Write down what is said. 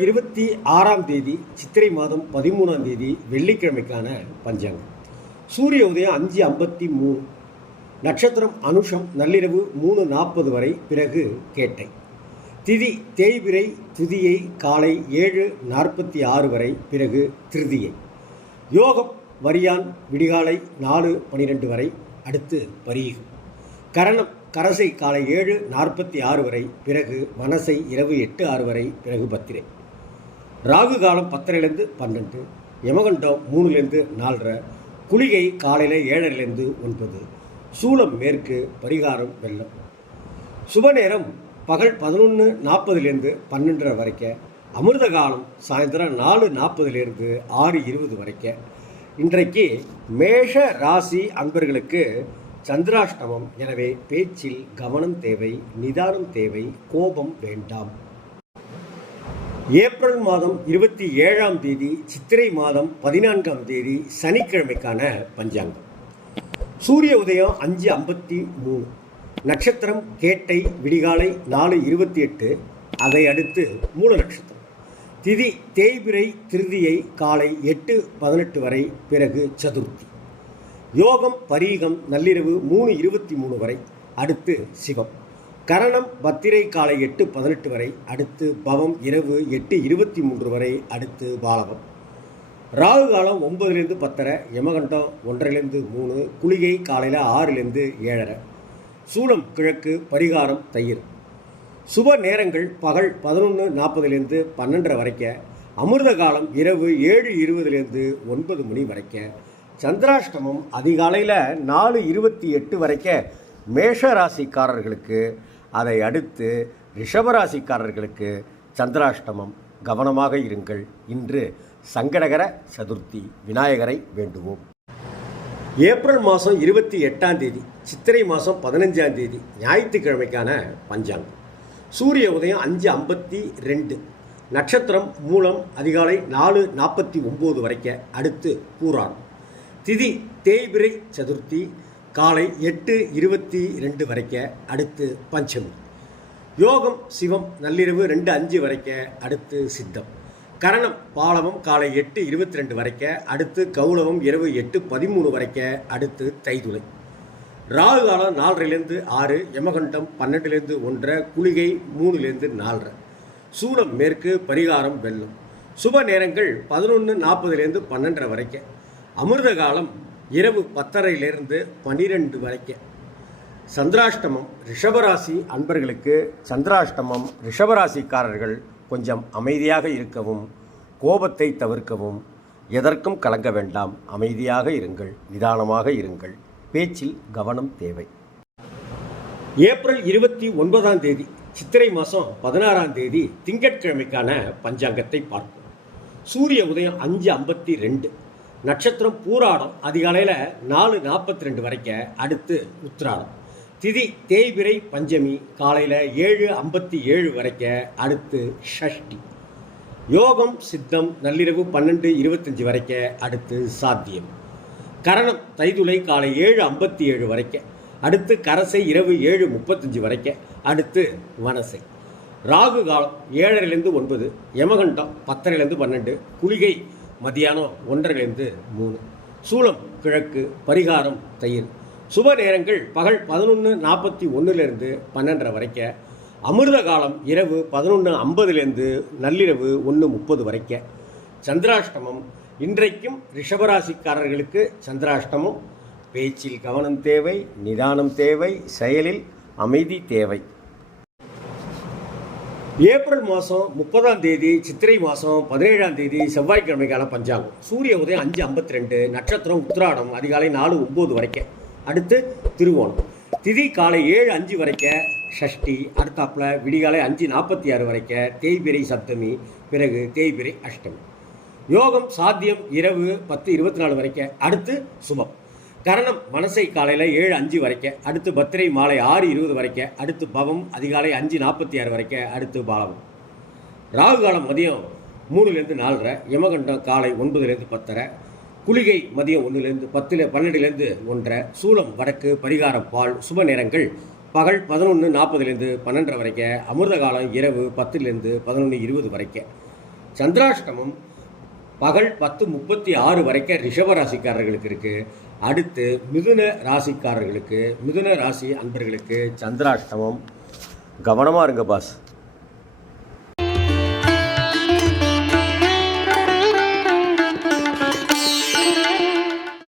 இருபத்தி ஆறாம் தேதி சித்திரை மாதம் பதிமூணாம் தேதி வெள்ளிக்கிழமைக்கான பஞ்சாங்கம். சூரிய உதயம் அஞ்சு ஐம்பத்தி மூணு. நட்சத்திரம் அனுஷம் நள்ளிரவு மூணு நாற்பது வரை பிறகு கேட்டை. திதி தேய்பிரை துதியை காலை ஏழு நாற்பத்தி ஆறு வரை பிறகு திருதியை. யோகம் வரியான் விடிகாலை நாலு பனிரெண்டு வரை அடுத்து பரீகம். கரணம் கரசை காலை ஏழு நாற்பத்தி ஆறு வரை பிறகு வனசை இரவு எட்டு ஆறு வரை பிறகு பத்திரை. ராகு காலம் பத்தரைலேருந்து பன்னெண்டு யமகண்டம் மூணுலேருந்து நாலரை குளிகை காலையில் ஏழரைலேருந்து ஒன்பது சூளம் மேற்கு பரிகாரம் வெள்ளம். சுப நேரம் பகல் பதினொன்று நாற்பதுலேருந்து பன்னெண்டரை வரைக்கும் அமிர்த காலம் சாயந்தரம் நாலு நாற்பதுலேருந்து ஆறு இருபது வரைக்கும் இன்றைக்கு மேஷ ராசி அன்பர்களுக்கு சந்திராஷ்டமம். எனவே பேச்சில் கவனம் தேவை நிதானம் தேவை கோபம் வேண்டாம். ஏப்ரல் மாதம் இருபத்தி ஏழாம் தேதி சித்திரை மாதம் பதினான்காம் தேதி சனிக்கிழமைக்கான பஞ்சாங்கம். சூரிய உதயம் அஞ்சு ஐம்பத்தி மூணு. நட்சத்திரம் கேட்டை விடிகாலை நாலு இருபத்தி எட்டு. அதை அடுத்து மூல நட்சத்திரம். திதி தேய்பிரை திருதியை காலை எட்டு பதினெட்டு வரை பிறகு சதுர்த்தி. யோகம் பரீகம் நள்ளிரவு மூணு இருபத்தி மூணு வரை அடுத்து சிவம். கரணம் பத்திரை காலை எட்டு பதினெட்டு வரை அடுத்து பவம் இரவு எட்டு இருபத்தி மூன்று வரை அடுத்து பாலவம் ராகு காலம் ஒன்பதுலேருந்து பத்தரை யமகண்டம் ஒன்றரைலேருந்து மூணு குளிகை காலையில் ஆறுலேருந்து ஏழரை. சூளம் கிழக்கு பரிகாரம் தயிர். சுப நேரங்கள் பகல் பதினொன்று நாற்பதுலேருந்து பன்னெண்டரை வரைக்க அமிர்த காலம் இரவு ஏழு இருபதுலேருந்து ஒன்பது மணி வரைக்க சந்திராஷ்டமம் அதிகாலையில் நாலு இருபத்தி எட்டு வரைக்க மேஷ ராசிக்காரர்களுக்கு அதை அடுத்து ரிஷபராசிக்காரர்களுக்கு சந்திராஷ்டமம். கவனமாக இருங்கள். இன்று சங்கடகர சதுர்த்தி. விநாயகரை வேண்டுவோம். ஏப்ரல் மாதம் இருபத்தி எட்டாம் தேதி சித்திரை மாதம் பதினஞ்சாம் தேதி ஞாயிற்றுக்கிழமைக்கான பஞ்சாங்கம். சூரிய உதயம் அஞ்சு ஐம்பத்தி ரெண்டு. நட்சத்திரம் மூலம் அதிகாலை நாலு நாற்பத்தி ஒம்பது வரைக்க அடுத்து பூரான் திதி தேய்பிரை சதுர்த்தி. காலை எட்டு இருபத்தி ரெண்டு வரைக்க அடுத்து பஞ்சமி. யோகம் சிவம் நள்ளிரவு ரெண்டு அஞ்சு வரைக்க அடுத்து சித்தம். கரணம் பாலவம் காலை எட்டு இருபத்தி ரெண்டு வரைக்க அடுத்து கௌளவம் இரவு எட்டு பதிமூணு வரைக்க அடுத்து தைதுளை. ராகு காலம் நாலரைலேருந்து ஆறு யமகண்டம் பன்னெண்டுலேருந்து ஒன்றரை குளிகை மூணுலேருந்து நாலரை. சூடம் மேற்கு பரிகாரம் வெள்ளம். சுப நேரங்கள் பதினொன்று நாற்பதுலேருந்து பன்னெண்டரை வரைக்கும் அமிர்த காலம் இரவு பத்தரையிலிருந்து பனிரெண்டு வரைக்கும். சந்திராஷ்டமம் ரிஷபராசி அன்பர்களுக்கு சந்திராஷ்டமம் ரிஷபராசிக்காரர்கள் கொஞ்சம் அமைதியாக இருக்கவும் கோபத்தை தவிர்க்கவும் எதற்கும் கலங்க வேண்டாம். அமைதியாக இருங்கள் நிதானமாக இருங்கள். பேச்சில் கவனம் தேவை. ஏப்ரல் இருபத்தி ஒன்பதாம் தேதி சித்திரை மாதம் பதினாறாம் தேதி திங்கட்கிழமைக்கான பஞ்சாங்கத்தை பார்ப்போம். சூரிய உதயம் அஞ்சு ஐம்பத்தி ரெண்டு. நட்சத்திரம் பூராடம் அதிகாலையில் நாலு நாற்பத்தி ரெண்டு வரைக்கும் அடுத்து உத்திராடம். திதி தேய்பிரை பஞ்சமி காலையில் ஏழு ஐம்பத்தி ஏழு வரைக்கும் அடுத்து ஷஷ்டி. யோகம் சித்தம் நள்ளிரவு பன்னெண்டு இருபத்தஞ்சி வரைக்கும் அடுத்து சாத்தியம். கரணம் தைதுளை காலை ஏழு ஐம்பத்தி ஏழு வரைக்கும் அடுத்து கரசை இரவு ஏழு முப்பத்தஞ்சு வரைக்கும் அடுத்து வனசை. ராகு காலம் ஏழரைலேருந்து ஒன்பது யமகண்டம் பத்தரைலேருந்து பன்னெண்டு குளிகை மதியானம் ஒன்றரைலேருந்து மூணு. சூளம் கிழக்கு பரிகாரம் தயிர். சுப நேரங்கள் பகல் பதினொன்று நாற்பத்தி ஒன்றுலேருந்து பன்னெண்டரை வரைக்கும் அமிர்த காலம் இரவு பதினொன்று ஐம்பதுலேருந்து நள்ளிரவு ஒன்று முப்பது வரைக்கும் சந்திராஷ்டமம் இன்றைக்கும் ரிஷபராசிக்காரர்களுக்கு சந்திராஷ்டமம். பேச்சில் கவனம் தேவை நிதானம் தேவை செயலில் அமைதி தேவை. ஏப்ரல் மாதம் முப்பதாம் தேதி சித்திரை மாதம் பதினேழாம் தேதி செவ்வாய்க்கிழமைக்கான பஞ்சாங்கம். சூரிய உதயம் அஞ்சு ஐம்பத்தி ரெண்டு நட்சத்திரம் உத்திராடம் அதிகாலை நாலு ஒம்பது வரைக்கும். அடுத்து திருவோணம். திதி காலை ஏழு அஞ்சு வரைக்கும் ஷஷ்டி அடுத்தாப்பில் விடிகாலை அஞ்சு நாற்பத்தி ஆறு வரைக்கும் தேய்பிரை சப்தமி பிறகு தேய்பிரை அஷ்டமி. யோகம் சாத்தியம் இரவு பத்து இருபத்தி நாலு வரைக்கும். அடுத்து சுபம். கரணம் மனசை காலையில் ஏழு அஞ்சு வரைக்கும் அடுத்து பத்திரை மாலை ஆறு இருபது வரைக்கும் அடுத்து பவம் அதிகாலை அஞ்சு நாற்பத்தி ஆறு வரைக்கும் அடுத்து பாலவம். ராகு காலம் மதியம் மூணுலேருந்து நாலரை யமகண்டம் காலை ஒன்பதுலேருந்து பத்தரை குளிகை மதியம் ஒன்றுலேருந்து பத்தில் பன்னெண்டுலேருந்து ஒன்றரை சூளம் வடக்கு பரிகாரம் பால் சுப நேரங்கள் பகல் பதினொன்று நாற்பதுலேருந்து பன்னெண்டரை வரைக்கும் அமிர்த காலம் இரவு பத்துலேருந்து பதினொன்று இருபது வரைக்கும் சந்திராஷ்டமம் பகல் பத்து முப்பத்தி ஆறு வரைக்கும் ரிஷபராசிக்காரர்களுக்கு இருக்குது அடுத்து மிதுன ராசிக்காரர்களுக்கு மிதுன ராசி அன்பர்களுக்கு சந்திராஷ்டமம். கவனமாக இருங்க பாஸ்.